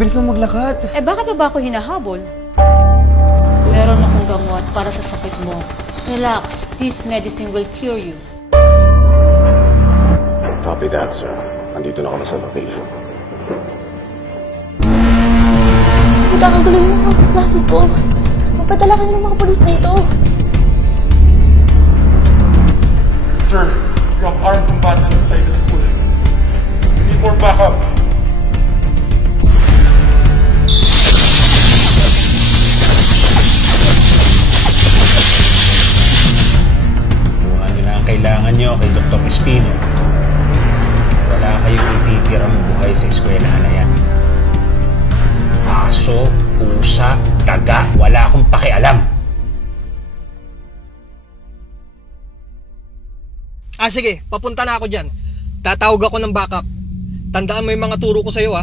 Bilis mo maglakad. Eh bakit ba ako hinahabol? Meron akong gamot para sa sakit mo. Relax, this medicine will cure you. Copy that, sir. Andito na kami sa location. Magkakagulo yung mga klase ko. Magpadala kayo ng mga polis dito. Sir, we have armed combatants inside the school. We need more backup. Kung ano na ang kailangan nyo kay Dr. Espino, wala kayong ititirang buhay sa eskwelahan na yan. Aso, pusa, daga, wala akong pakialam. Sige, papunta na ako dyan. Tatawag ako ng backup. Tandaan mo yung mga turo ko sa'yo,